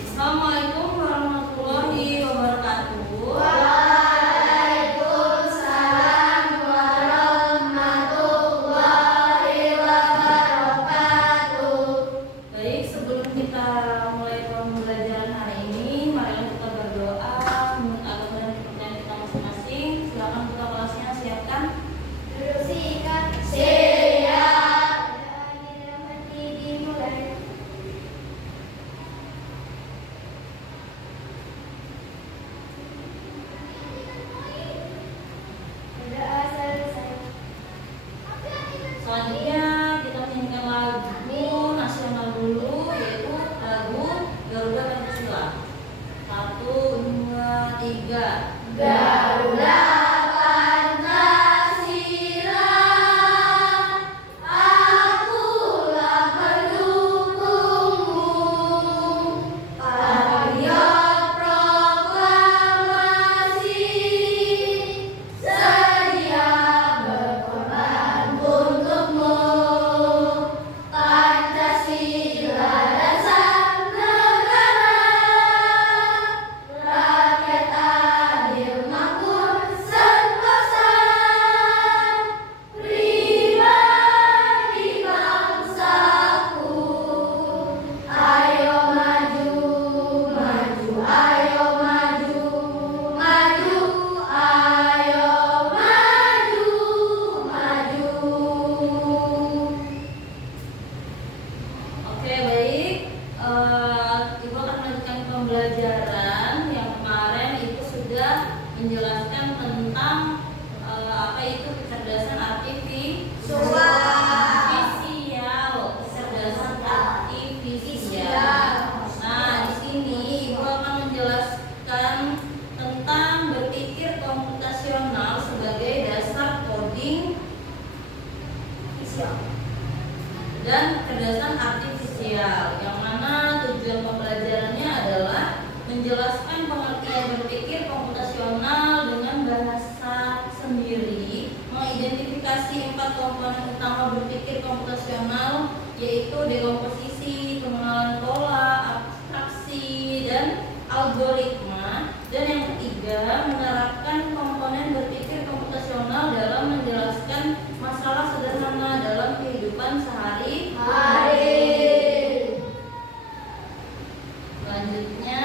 Assalamualaikum warahmatullahi wabarakatuh. Waalaikumsalam warahmatullahi wabarakatuh. Baik, sebelum kita mulai pembelajaran hari ini, mari kita berdoa menurut agama dan kepercayaan kita masing-masing. Silakan buka kelasnya, siapkan. Duduk sikat. Siap. Dimulai. Sudah selesai. Selanjutnya kita menyanyikan lagu nasional dulu, yaitu lagu Garuda Pancasila. 1, 2, 3. Garuda Pancasila, akulah pendukungmu. Patriot proklamasi, sedia berkorban untukmu. Pancasila dasar negara, rakyat adil makmur sentosa, pribadi bangsaku. Ayo maju, maju, ayo maju, maju, ayo maju, maju. Oke, baik. Ibu akan melanjutkan pembelajaran yang kemarin itu sudah menjelaskan tentang apa itu kecerdasan artifisial. Kecerdasan artifisial. Nah, di sini Ibu akan menjelaskan tentang berpikir komputasional sebagai dasar coding dan kecerdasan artifisial, yang mana tujuan pembelajarannya adalah menjelaskan pengertian berpikir komputasional dengan bahasa sendiri, mengidentifikasi 4 komponen utama berpikir komputasional, yaitu dekomposisi, pengenalan pola, abstraksi, dan algoritma. Dan yang ketiga, menerapkan komponen berpikir komputasional dalam menjelaskan masalah sederhana dalam kehidupan sehari-hari. Selanjutnya,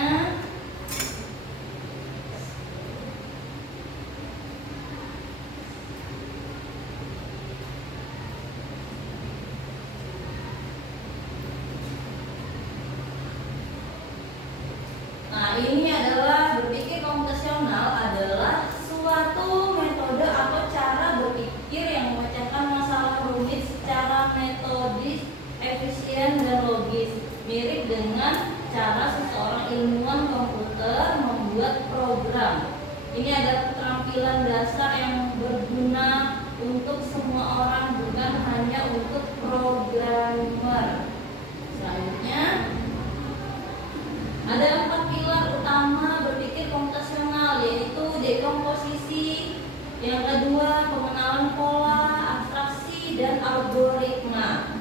nah ini adalah berpikir komputasional adalah suatu metode atau cara berpikir yang memecahkan masalah rumit secara metodis, efisien, dan logis, mirip dengan cara seseorang ilmuwan komputer membuat program. Ini adalah keterampilan dasar yang berguna untuk semua orang, bukan hanya untuk programmer. Selanjutnya, ada 4 pilar utama berpikir komputasional, yaitu dekomposisi, yang kedua pengenalan pola, abstraksi, dan algoritma.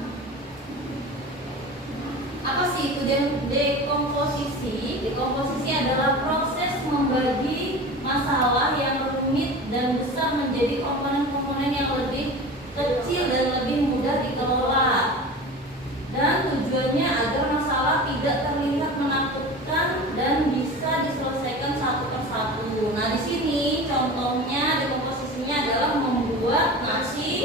Apa sih itu dekomposisi? Dekomposisi adalah proses membagi masalah yang rumit dan besar menjadi komponen-komponen yang lebih kecil dan lebih mudah dikelola. Dan tujuannya agar masalah tidak terlihat menakutkan dan bisa diselesaikan satu persatu. Nah, di sini contohnya dekomposisinya adalah membuat nasi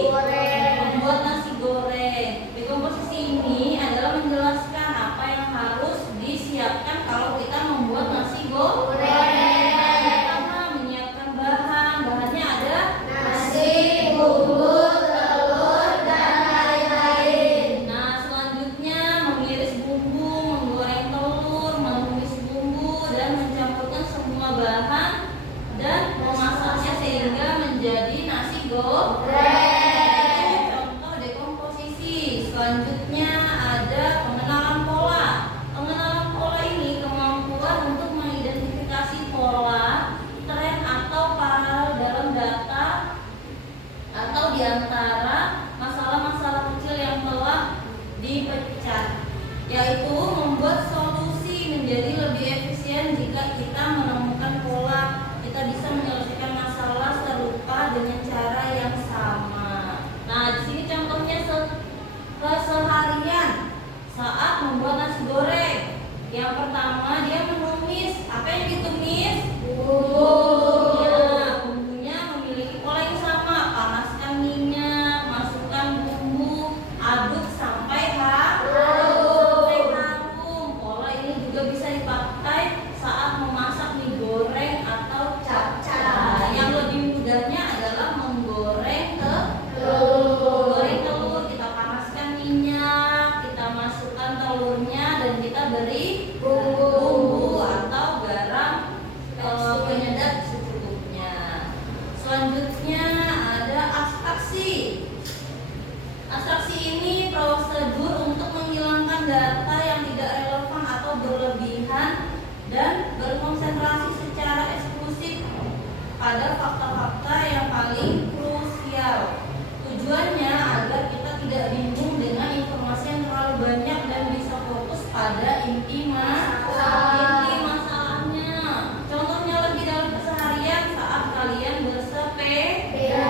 goreng. Dekomposisi ini adalah menjelaskan apa yang harus disiapkan kalau kita membuat nasi goreng. Pertama, menyiapkan bahannya ada Nasi, bumbu, telur, dan lain-lain. Nah, selanjutnya mengiris bumbu bumbu atau garam penyedap secukupnya. Selanjutnya ada abstraksi. Abstraksi ini prosedur untuk menghilangkan data yang tidak relevan atau berlebihan dan berkonsentrasi secara eksklusif pada fakta-fakta yang paling krusial. Tujuannya agar kita tidak bingung dengan informasi yang terlalu banyak dan bisa fokus pada inti masalahnya. Contohnya lebih dalam keseharian saat kalian bersepeda,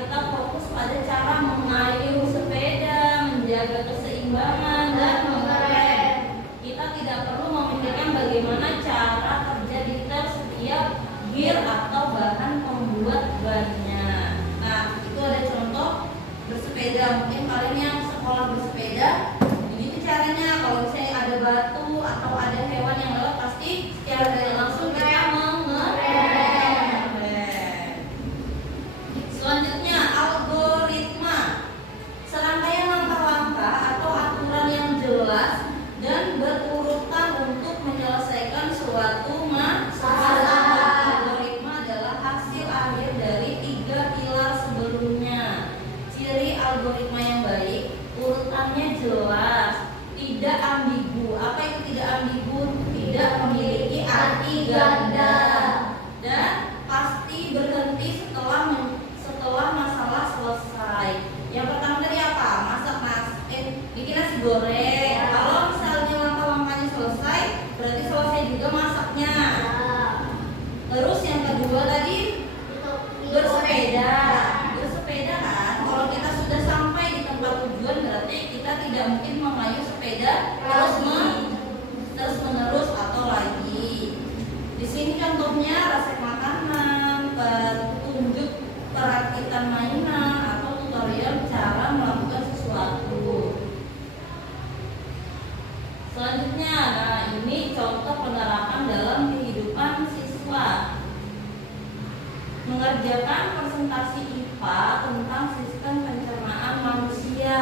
kita fokus pada cara mengayuh sepeda, menjaga keseimbangan dan mengerem. Kita tidak perlu memikirkan bagaimana cara kerja detail setiap gear atau bahan pembuat bannya. Nah, itu ada contoh bersepeda. Mungkin kalian yang sekolah bersepeda, begitu caranya. Kalau misalnya ada batu atau ada hewan yang lewat, pasti secara tidak langsung kita mengerem. Selanjutnya, algoritma. Serangkaian langkah-langkah atau aturan yang jelas dan berurutan untuk menyelesaikan suatu masalah. Algoritma adalah hasil akhir dari 3 pilar sebelumnya. Ciri algoritma yang baik, urutannya jelas, tidak ambigu. Apa itu tidak ambigu? Tidak memiliki arti ganda dan pasti berhenti setelah masalah selesai. Yang pertama tadi apa? Bikin nasi goreng. Kalau misalnya langkah-langkahnya selesai, berarti selesai juga masaknya. Terus yang kedua tadi bersepeda. Bersepeda kan, kalau kita sudah sampai di tempat tujuan, berarti kita tidak mungkin mengayuh sepeda terus menerus atau lagi. Di sini contohnya resep makanan, petunjuk perakitan mainan atau tutorial cara melakukan sesuatu. Selanjutnya, nah ini contoh penerapan dalam kehidupan siswa. Mengerjakan presentasi IPA tentang sistem pencernaan manusia.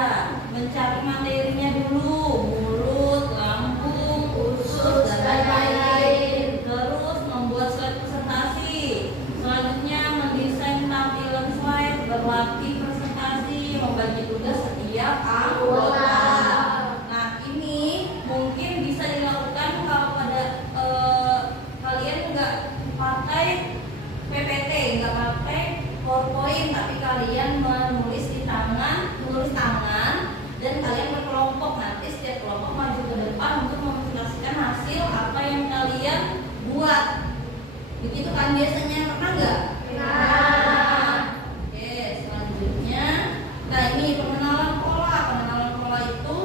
Mencari materinya dulu, mulut, lambung, usus, dan lain-lain. Terus membuat slide presentasi. Selanjutnya mendesain tampilan slide, berlatih presentasi, membagi tugas setiap anggota. Nah ini mungkin bisa dilakukan kalau pada kalian nggak pakai PPT, nggak pakai PowerPoint, tapi kalian menulis tangan dan kalian berkelompok. Nanti setiap kelompok maju ke depan untuk mempresentasikan hasil apa yang kalian buat. Begitu kan biasanya, pernah nggak? Pernah. Oke, selanjutnya, nah ini pengenalan pola. Pengenalan pola itu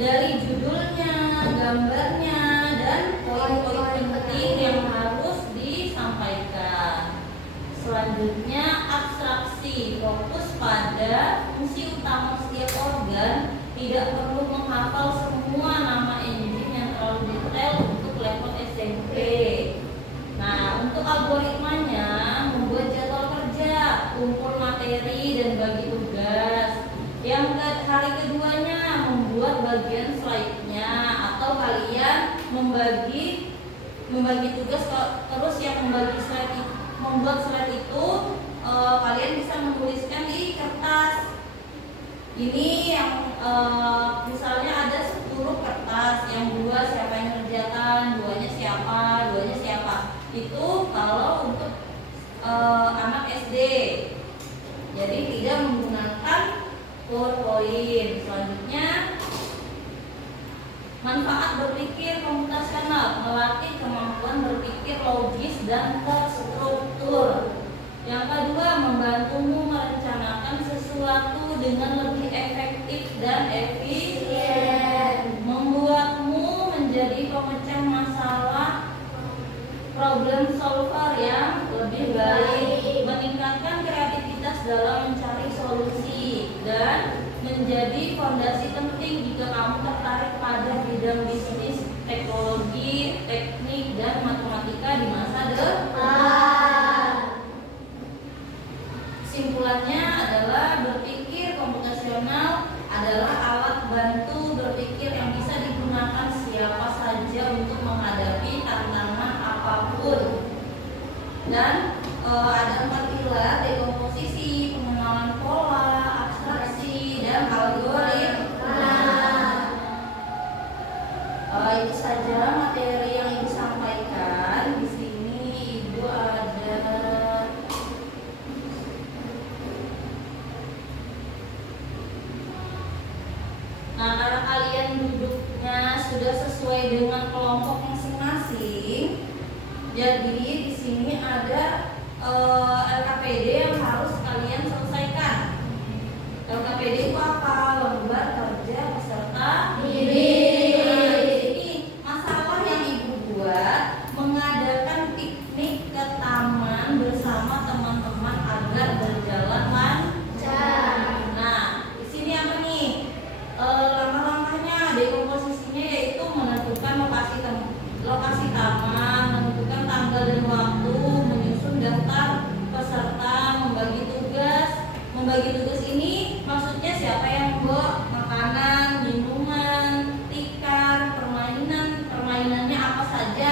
dari judulnya, gambarnya, dan poin-poin penting yang harus disampaikan. Selanjutnya, abstraksi. Fokus pada fungsi utama setiap organ. Tidak perlu menghafal semua nama enzim yang terlalu detail untuk level SMP. Nah, untuk algoritmanya, membuat jadwal kerja, kumpul materi, dan bagi tugas. Yang hari keduanya, membuat bagian slide-nya, atau kalian membagi tugas. Terus yang membuat slide itu kalian bisa menuliskan di kertas. Ini yang misalnya ada 10 kertas, yang 2 siapa yang mengerjakan, 2-nya siapa. Itu kalau untuk anak SD. Jadi tidak menggunakan PowerPoint. Selanjutnya, manfaat berpikir komputasional, melatih kemampuan berpikir logis dan terstruktur. Yang kedua, membantumu merencanakan sesuatu dengan lebih efektif dan efisien. Membuatmu menjadi pemecah masalah, problem solver yang lebih baik. Meningkatkan kreativitas dalam mencari solusi dan menjadi fondasi penting jika kamu tertarik pada bidang bisnis, teknologi, teknik, dan matematika di masa depan. Kesimpulannya adalah berpikir komputasional adalah alat bantu berpikir yang bisa digunakan Dan ada 4 pilar: dekomposisi, pengenalan pola, abstraksi, dan algoritma. Itu saja materi yang Ibu sampaikan. Di sini Ibu ada karena kalian duduknya sudah sesuai dengan kelompok masing-masing, jadi di sini ada LKPD yang harus kalian selesaikan. LKPD itu apa? Lembar kerja peserta didik. Nah, di sini masalah yang Ibu buat mengadakan piknik ke taman bersama teman-teman agar berjalan lancar. Nah, di sini apa nih? Langkah-langkahnya, dekomposisinya yaitu menentukan lokasi taman, menentukan tanggal dan waktu, menyusun daftar peserta, membagi tugas. Membagi tugas ini maksudnya siapa yang membawa makanan, minuman, tikar, permainannya apa saja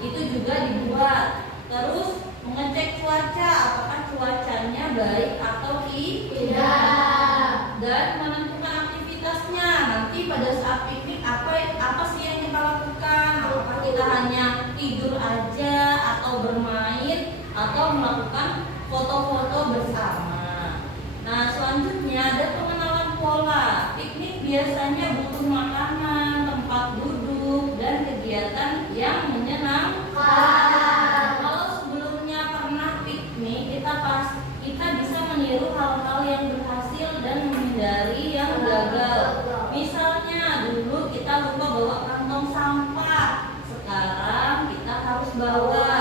itu juga dibuat. Terus mengecek cuaca, apakah cuacanya baik atau tidak, dan menentukan aktivitasnya. Nanti pada saat piknik apa sih yang kita lakukan? Apakah kita hanya tidur aja atau bermain atau melakukan foto-foto bersama. Nah, selanjutnya ada pengenalan pola. Piknik biasanya butuh makanan, tempat duduk, dan kegiatan yang menyenangkan. Kalau sebelumnya pernah piknik, kita bisa meniru hal-hal yang berhasil dan menghindari yang gagal. Misalnya dulu kita lupa bawa kantong sampah, sekarang kita harus bawa.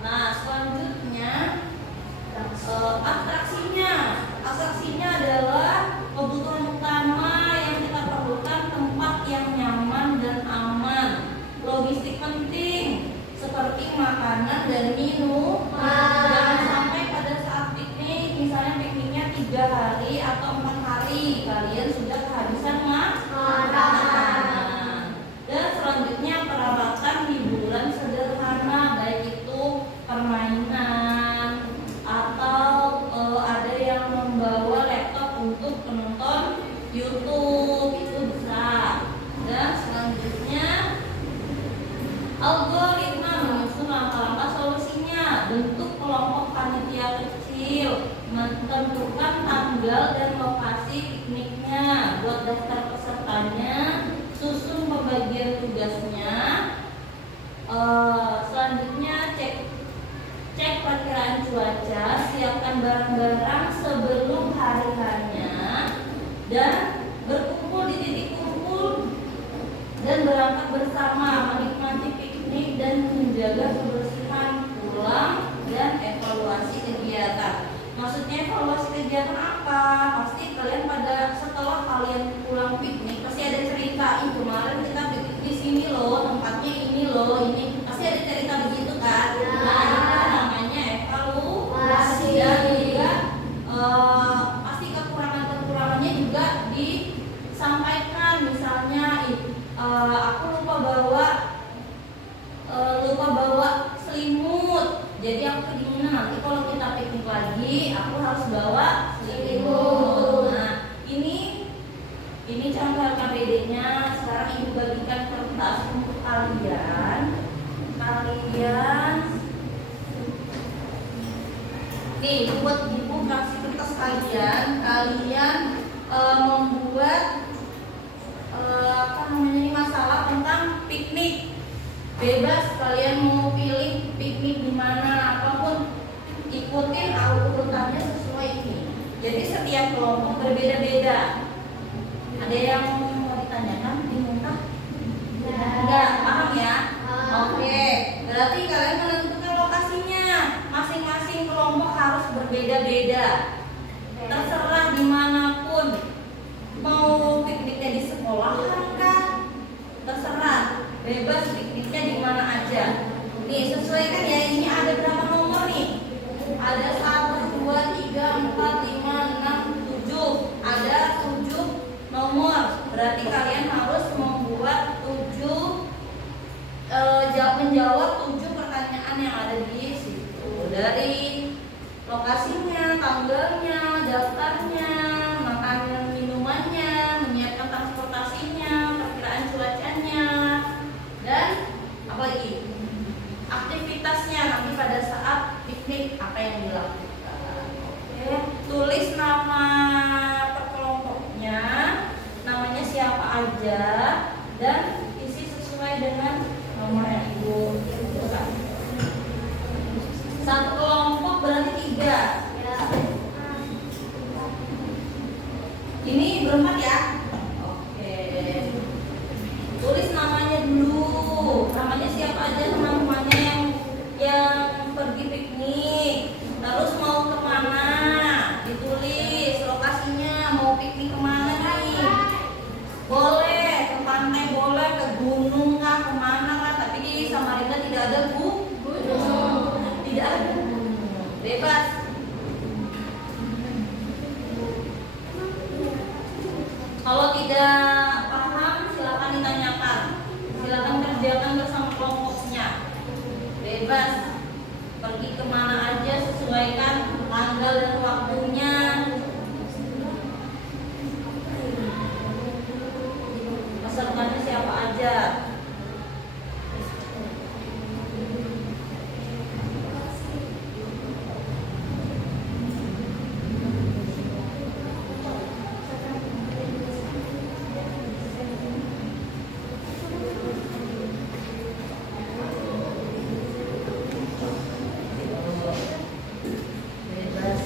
Nah, selanjutnya abstraksinya adalah kebutuhan utama yang kita perlukan, tempat yang nyaman dan aman. Logistik penting seperti makanan dan minuman. Jangan sampai pada saat piknik, misalnya pikniknya 3 hari atau 4 hari, kalian sudah kehabisan makanan. Dan selanjutnya peralatan hiburan sederhana, baik itu permainan atau ada yang membawa laptop untuk menonton YouTube, itu bisa. Dan selanjutnya algoritma, menyusun langkah-langkah solusinya, bentuk kelompok panitia kecil, menentukan tanggal dan lokasi pikniknya, buat daftar pesertanya, susun pembagian tugasnya. Selanjutnya cek perkiraan cuaca, siapkan barang-barang sebelum hari hanya, dan berkumpul di titik kumpul dan berangkat bersama, menikmati piknik dan menjaga kebersihan, pulang dan evaluasi kegiatan. Maksudnya evaluasi kegiatan apa? Pasti kalian setelah kalian pulang piknik pasti ada cerita, kemarin kita piknik di sini loh, tempatnya ini loh, ini pasti ada cerita begitu kan? Nah, itu namanya evaluasi. Dan juga pasti kekurangannya juga disampaikan. Misalnya aku lupa bawa selimut, jadi aku kedinginan. Nanti kalau kita piknik lagi aku harus bawa selimut. Nah, ini contoh KPD-nya. Sekarang Ibu bagikan kertas untuk kalian nih, buat Ibu kasih kertas kalian membuat masalah tentang piknik. Bebas kalian mau pilih piknik di mana, apapun, ikutin urutannya sesuai ini. Jadi setiap kelompok berbeda-beda. Ada yang mau ditanyakan, bingung kah? Enggak, paham ya? Oke, berarti kalian menentukan lokasinya. Masing-masing kelompok harus berbeda-beda. Terserah dimanapun. Mau pikniknya di sekolahan kah? Terserah, bebas pikniknya di mana aja. Nih, sesuaikan ya, ini ada berapa nomor nih? Ada 1, 2, 3, 4, 5, 6, 7. Ada 7 nomor. Berarti kalian harus membuat menjawab 7 pertanyaan yang ada di situ. dari lokasinya, tanggalnya, daftarnya, makanan minumannya, menyiapkan transportasinya, perkiraan cuacanya, dan apa lagi? Aktivitasnya nanti pada saat piknik apa yang dilakukan. Oke, tulis nama per kelompoknya, namanya siapa aja, dan isi sesuai dengan nomor yang ibu tentukan. Satu kelompok berarti 3. Ini berempat ya. Oke. Tulis namanya dulu. Namanya siapa aja teman-temannya yang pergi piknik. Terus mau kemana? Ditulis lokasinya. Mau piknik kemana nih? Boleh ke pantai, boleh ke gunung kah, kemana kah? Tapi di Samarinda tidak ada gunung. Tidak ada gunung. Bebas. Kalau tidak paham silakan ditanyakan. Silakan kerjakan bersama kelompoknya. Bebas. Pergi kemana aja sesuaikan tanggal dan waktunya. Pesertanya siapa aja. Bebas.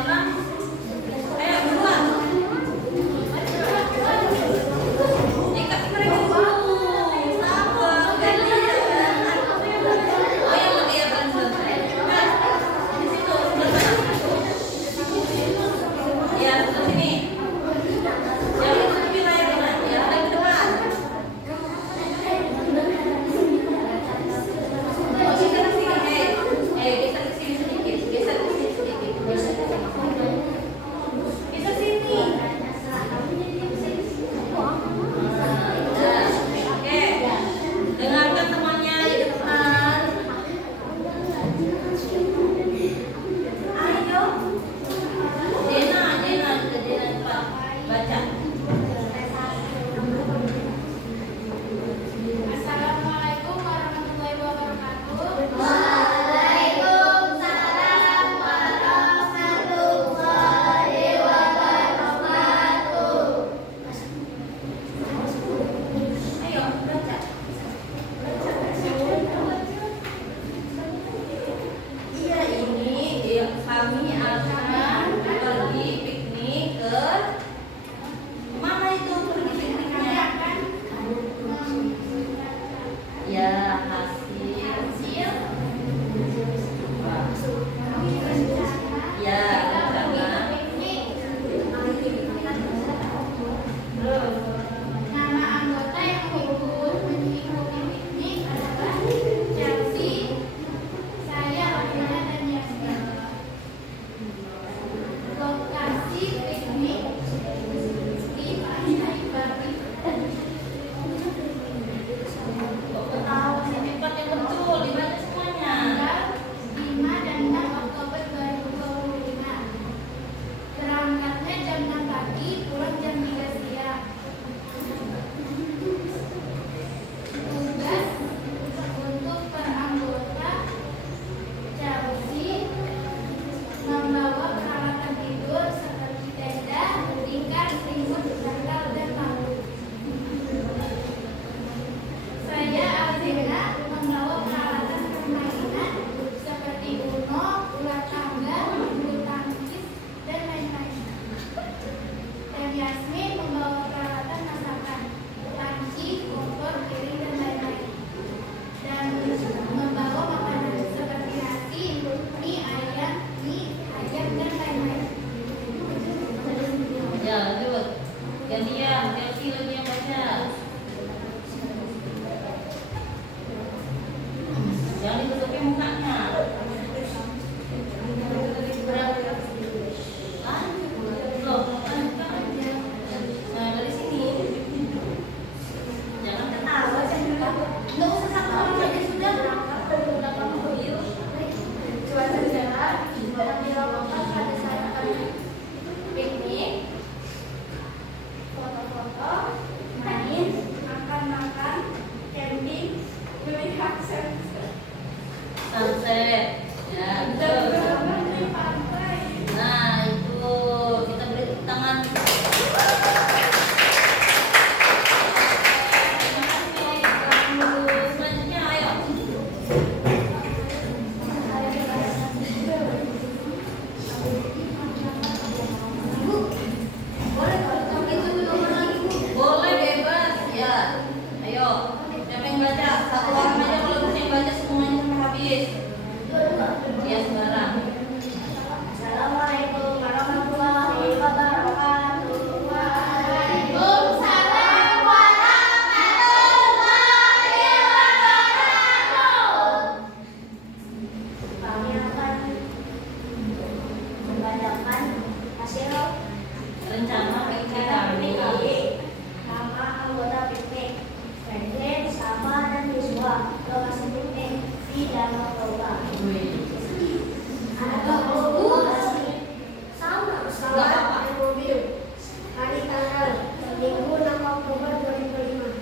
enam. Ayo buruan. Ikat mereka dulu. Sabar, gantian. Oh yang lebih ya kan selesai. Nah, di situ sebelah sana. Ya, sebelah sini. Yang itu pilih yang mana? Ya, ada ke depan. Oh, kita ke sini. Kita ke sini sedikit. Geser ke sini sedikit. Geser ke sini. Geser sini. Oke. Dengarkan temannya di depan. Ayo. Dena cepat baca. Assalamualaikum warahmatullahi wabarakatuh. Waalaikumsalam warahmatullahi wabarakatuh. Ayo baca. Iya ini kami akan pergi piknik ke mana itu pergi pikniknya? Ya hasil. Ya rencana. Terus. Nama anggota yang mengikuti piknik adalah Chelsea, saya, Lavina, dan Yasmin. Lokasi piknik di Pantai Batik. Tahu cepat yang betul dibaca semuanya. Tanggal 5 dan 6 Oktober 2025. Berangkatnya jam 6 pagi, pulang jam 3 siang. Tugas untuk per anggota Chelsea membawa peralatan tidur seperti tenda, tikar, selimut, bantal, dan lampu. Saya Alzina membawa peralatan permainan seperti uno, ular tangga, bulu tangkis, dan lain-lain. Dan Yasmin membawa peralatan masakan, panci, kompor, piring, dan lain-lain. Dan membawa makanan seperti nasi, mie ayam, dan lain-lain. Ya lanjut. Gantian, Chelsea lagi yang baca. Jangan ditutupi mukanya. Loh, lanjutkan aja. Nah dari sini. Jangan ketawa. Nggak usah satu orang aja sudah. Udah kamu biru. Cuaca cerah, dan dilakukan pada saat kami piknik, foto-foto, main, makan-makan, camping, melihat sunset, Sunset. Ya, dan betul. berenang di pantai. Nah, itu kita beri tepuk tangan. Terima kasih. Selanjutnya ayo. Boleh bebas ya. Ayo. Siapa yang baca? Satu orang aja kalau bisa yang baca semuanya sampai habis. Ya sembarang. Assalamualaikum warahmatullahi wabarakatuh. Waalaikumsalam warahmatullahi wabarakatuh. Kami akan membacakan hasil Rencana piknik kami. nama anggota piknik Franklin, Sama, dan Yuswa. Lokasi piknik di Danau Toba. Wih. Ada sama pesawat dan mobil. Hari tanggal Minggu 6 Oktober 2005.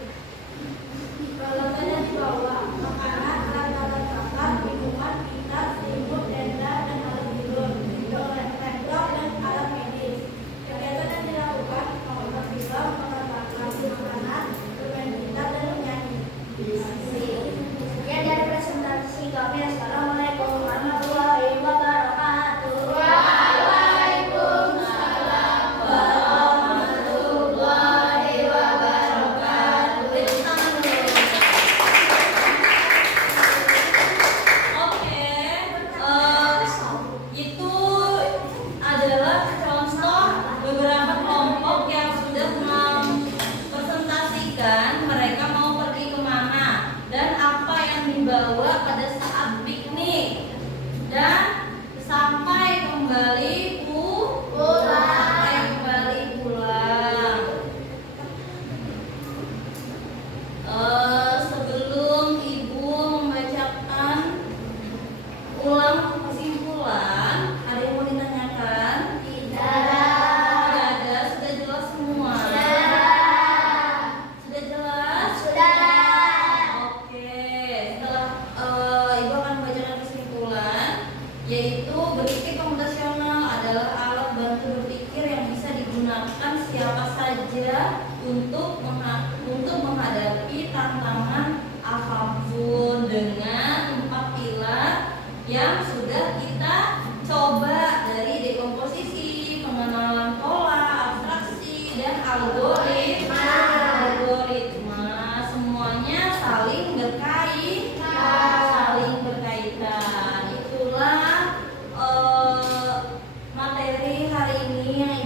Peralatannya dibawa makanan, alat-alat makan, minuman, pita, selimut, tenda, dan alat tidur, laptop, dan alat medis. Kegiatan yang dilakukan mengolah film, menonton makanan, bermain gitar, dan menyanyi. Sekian dari presentasi kami. Assalamualaikum warahmatullahi wabarakatuh. yang